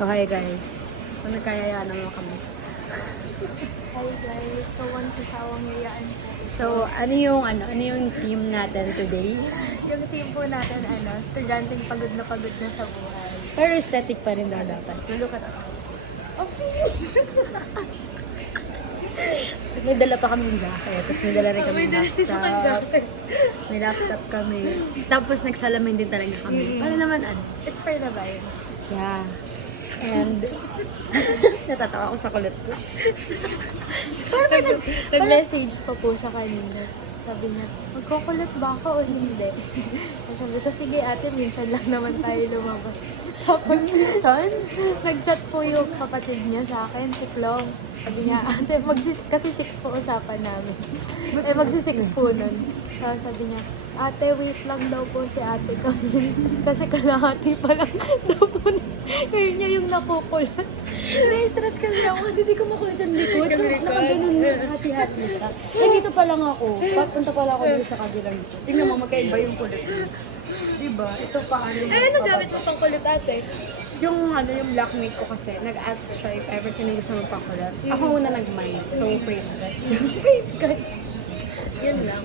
So, hi guys. So, nagkayayaan naman kami. Hi guys, so one kasawang yayaan po. So, ano yung theme natin today? Yung team po natin, estudyanteng pagod na sa buhay. Pero aesthetic pa rin daw dapat. So look at us. May dala pa kami yung jacket. Tapos may dala rin kami May dala din naman laptop. jacket. May laptop kami. Tapos nagsalamin din talaga kami. Para naman It's for the vibes. Yeah. And, natatawa ako sa kulit ko. Nag-message pa po siya kanina. Sabi niya, magkukulit ba ako o hindi? Sabi ko, sige ate, minsan lang naman tayo lumabas. Tapos minsan, nag-chat po yung kapatid niya sa akin, si Clong. Sabi niya, ate, kasi 6 po usapan namin. Magsi-6 po nun. Tapos sabi niya, ate, wait lang daw po si ate kami. Kasi kalahati pa lang daw po. Hair niya yung nakukulat. Na-stress kasi ako kasi di ko makulit yung likod. So, nakaganon hati-hati ka. Eh, dito pa lang ako. Papunta pa lang ako dito sa kabilang isa. Tingnan mo, magkaiba yung kulit mo. Diba? Ito pa ano. Ano gamit mo pang kulit ate? Yung blackmate ko kasi, nag-ask siya if ever sino gusto magpakulat. Ako muna nag-mind. So, praise God. Praise God. Yun lang.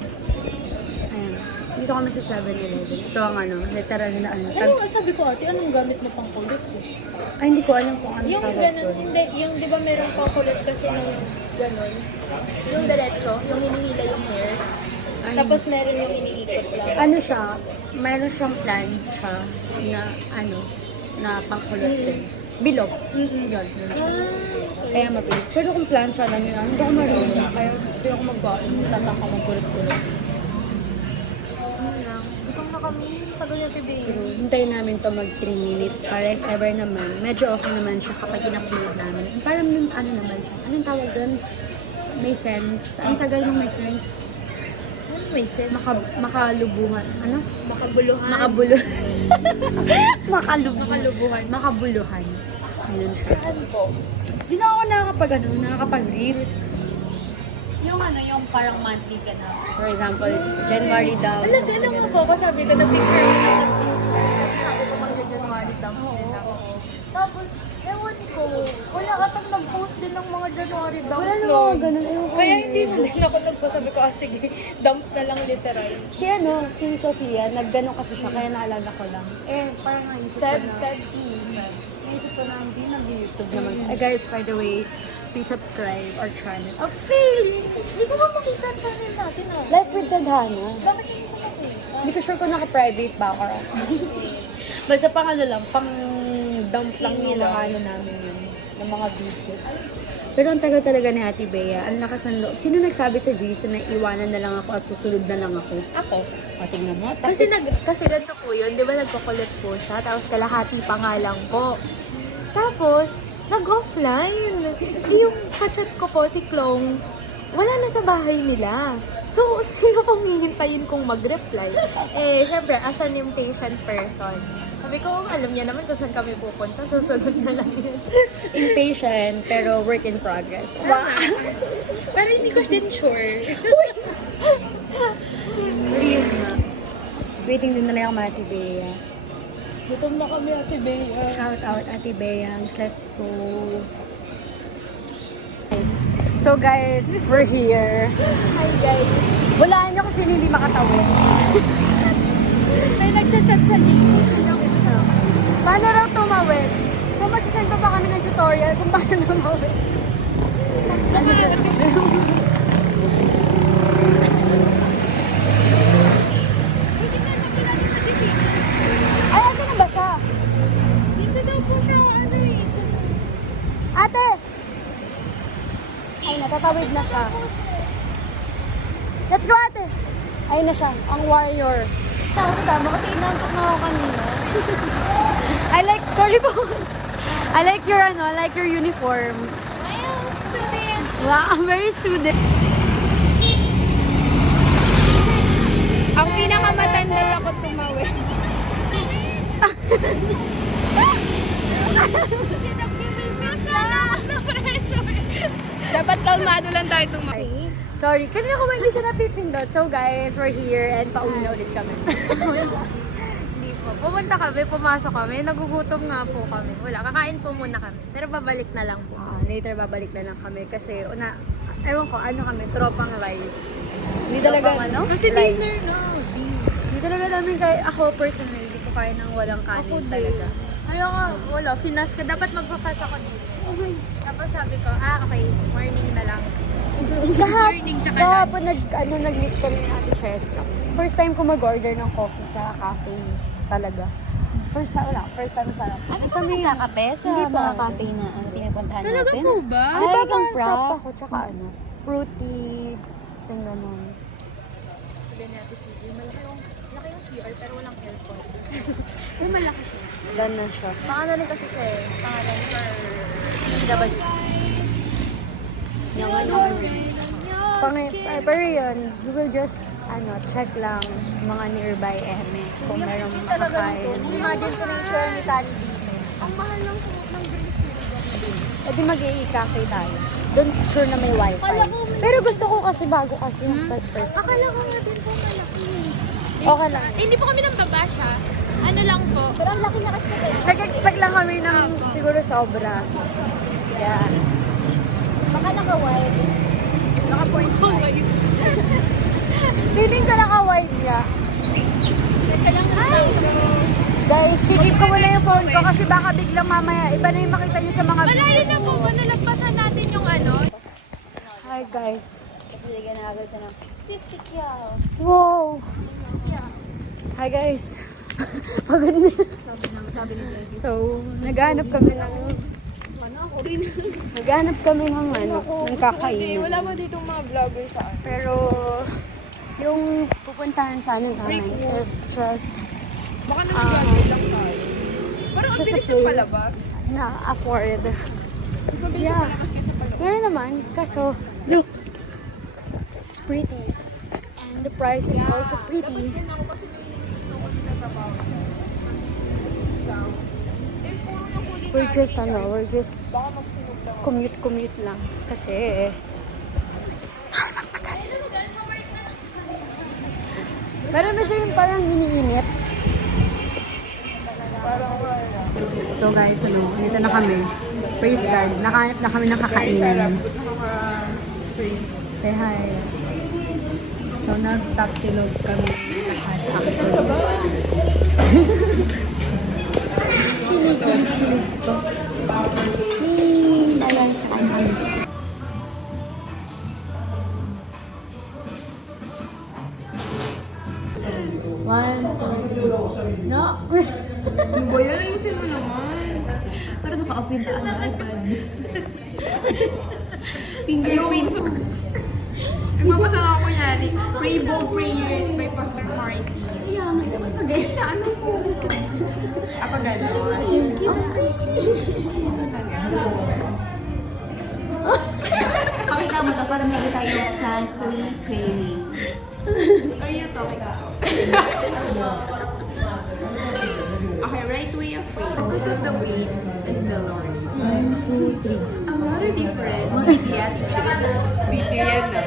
Ayan. Dito kami sa 7-Eleven. Ito ang literal na Ano nga sabi ko ate, anong gamit mo pang kulit? Ay, hindi ko alam kung ano Yung tawag ganun, doon. hindi, yung di ba meron pang kulit kasi na yung ganun. Yung diretso, yung hinihila yung hair. Ay. Tapos meron yung iniikot lang. Ano siya, mayroon siyang plan siya na pangkulot din. Bilog. Yun siya. Kaya mabilis. Pero kung plan siya lang yun, hindi ako marunong. Kaya hindi ako magtataka magkulot-kulot. Yun lang. Gutom na kami. Tagal na tibi. Pero hintayin namin to mag 3 minutes para if ever naman, medyo okay naman siya kapag inakulot namin. Parang naman siya. Anong tawag doon? May sense. Ang tagal ng may sense. Ano may sense? Makalubuhan. Ano? Makabuluhan. Makalubuhan. Makabuluhan. Ayun siya. Saan po? Hindi na ako nakakapag-reels. Yung parang monthly ka na. For example, January daw. Alam, ano mo po ako sabi ko na picture mo na sabi ko mag-January dump din ako. Tapos, ewan ko, wala atang nag-post din ng mga January dump. Wala na mga ganun. Ewan ko Kaya yun. hindi na din ako nag-post. Sabi ko, sige, dump na lang literal. Si Sofia, nagganon kasi siya, kaya naalala ko lang. Eh, parang naisip ko na. Naisip ko na, hindi nag-YouTube naman. Guys, by the way, please subscribe our channel. Oh, fail! Hindi ko ba makita ang channel natin Life with Tadhana. Bakit hindi ko makita? Hindi ko sure kung naka-private ba or basta pang pang dump lang yung mga namin yun, ng mga videos. Pero ang tagal talaga ni Ate Bea, ang lakas ng loob. Sino nagsabi sa Jason na iwanan na lang ako at susunod na lang ako? Ako. O, tingnan mo. Kasi ganito po yun, di ba nagkukulit po siya, tapos kalahati pa nga lang po. Tapos, nag-offline. Di yung kachat ko po, si Clong, wala na sa bahay nila. So, sino pang hihintayin kong mag-reply? Eh, syempre, as an impatient person, sabi ko, alam niya naman kung saan kami pupunta, susunod na lang yun. Impatient, pero work in progress. Wow. Pero hindi ko din sure. Ayun na. Waiting din na lang ako, Ate Bea. Gutom na kami, Ate Bea. Shout out, Ate Beangs. Let's go. So guys, we're here. Hi, guys. Walaan niyo kung sino hindi makatawid. May nagchat-chat sa GC. Paano raw tumawid? So magsisend pa kami ng tutorial kung paano tumawid. Ano siya? Ay, asan na ba siya? Dito daw po siya, Ate! Ay, natatawid na siya. Let's go, ate! Ay na siya, ang warrior. Tama kasi inantok na ako kanina. Sorry po. I like your uniform. Ayun, student. Wow, I'm very student. Ang pinakamatanda ako tumawid. Kasi nag-give-me lang ako na pressure. Dapat kalmado lang tayo tumawid. Sorry, kanina ko ba hindi siya napipindot. So guys, we're here and pauwi na ulit kami. Hindi po. po. Pumunta kami, pumasok kami. Nagugutom nga po kami. Wala, kakain po muna kami. Pero babalik na lang po. Later babalik na lang kami kasi ewan ko, ano kami, tropang rice. Hindi talaga, ano? Kasi rice. dinner na. Hindi talaga namin kaya, ako personally, hindi ko kaya ng walang kanin Ako din. talaga. Kaya nga, wala. Finas ka. Dapat magpa-fast ako dito. Tapos sabi ko, okay, morning na lang. Morning tsaka Kahapon nag-meet kami ni Ate Cheska. First time ko mag-order ng coffee sa cafe talaga. First time sarap. Sa mga kape sa Hindi pa. mga cafe na pinupuntahan Talaga natin? po ba? Di ba Ay, ang frap frap. ako, tsaka fruity, something ganun. Sabi natin si malaki yung CR pero walang aircon. Pero malaki siya. Done na siya. Pangalan rin kasi siya eh. Pangalan for PW. Yung pero yun, you will just, check lang mga nearby eme kung merong makakain. Imagine ko na yung tsura ni Tali dito. Ang mahal lang po ng drinks nila. E di mag-i-cafe tayo. Doon sure na may wifi. Pero gusto ko kasi bago kasi yung first. Akala ko nga din po malaki. Okay lang. Hindi po kami nang babasha. Ano lang po. Pero ang laki na kasi. Nag-expect lang kami ng siguro sobra. Yeah. Baka naka-wide. Naka-point wide. Feeling ko naka-wide nga. Teka lang. Ay! Guys, kikip ko muna yung phone ko kasi baka biglang mamaya iba na yung makita nyo sa mga Malayo videos na po ko. ba nalagpasan natin yung ano? Hi guys. Bigyan na agad sa ng 50 kyaw. Wow! Hi guys. Pagod na. Sabi ni Tracy. So, naghanap kami ng naghanap kami ng ng kakainin. Wala ba ditong mga vlogger sa akin? Pero yung pupuntahan sana namin is just Baka naman vlogger lang tayo. Parang ang just a bilis ng place palabas. na afford. Mas mabilis Yeah. yung palabas kaysa palabas. Meron naman, kaso look, it's pretty. And the price is also pretty. Ako kasi may huli na trabaho. Discount. Eh, puro yung huli We're just Baka magsinog lang. commute lang. Kasi, magpatas. Pero medyo yung parang iniinit. So guys, dito na kami. Praise God. Nakahanap na kami ng kakainan. Say hi. So, nag-taxi load kami lahat. Kilig ko. Dahil sa kanan. One, two, no! Ano ba yan? Ayusin mo naman. Pero naka-off yung daan ng iPad. Fingerprint. Nagpapasa nga ako yari. Pray Bold Prayers by Pastor Marty. Kaya may dapat magaling. Ano po? Apa gano'n? Pakita mo to para meron tayong thankfully praying. Are you talking about? Okay, right way of faith. Because of the way is the Lord. 1, 2, 3. Another difference is the attitude. Bitiyan na.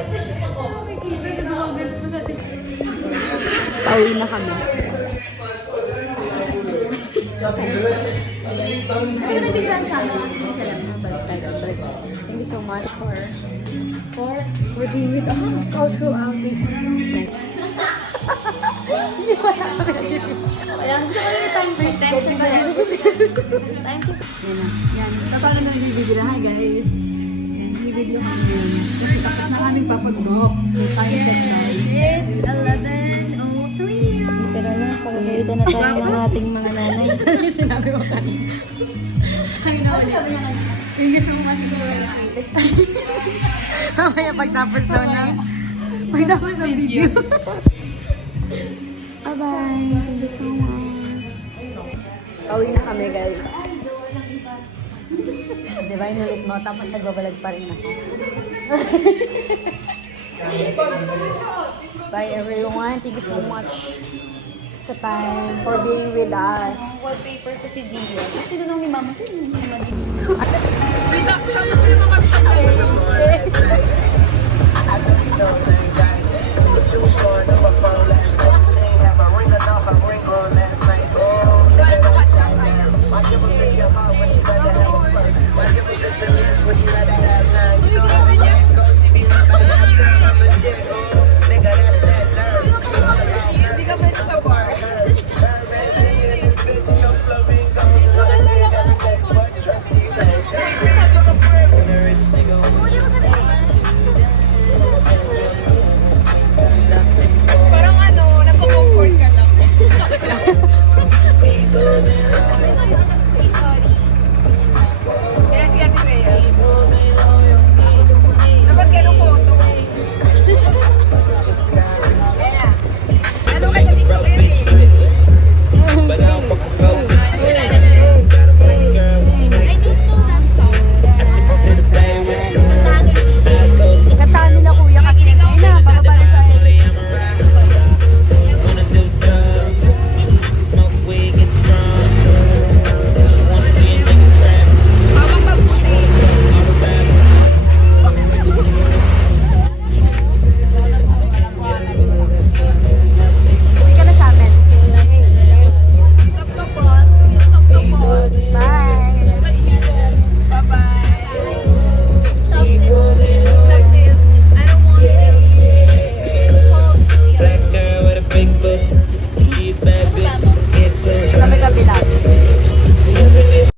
Pauwi na kami. Ano nagbibilang sa amin? Salamat. Balik. Thank you so much for being with us all throughout this night. Kaya gusto ko rin time for attention ko yan. Time to... Yan. Tatalo na yung video na. Hi guys. Yan. Yung video kami ngayon. Kasi tapos na kami papag-book. So tayo check guys. It's 11:03. Pero na, pagkakalitan na tayo ng ating mga nanay. Ano yung sinabi mo kanina? Kanina ulit. Thank you so much. Mamaya pagtapos daw na. Pagtapos ng video. Bye-bye. Thank you so much. Pauwi na kami guys. Diba inulit mo? Tapos nagbabalag pa rin ako. Bye everyone. Thank you so much sa time for being with us. Wallpaper ko si Gia. Tinanong ni Mama, sino naman din? Dito, tapos naman kami sa So, guys,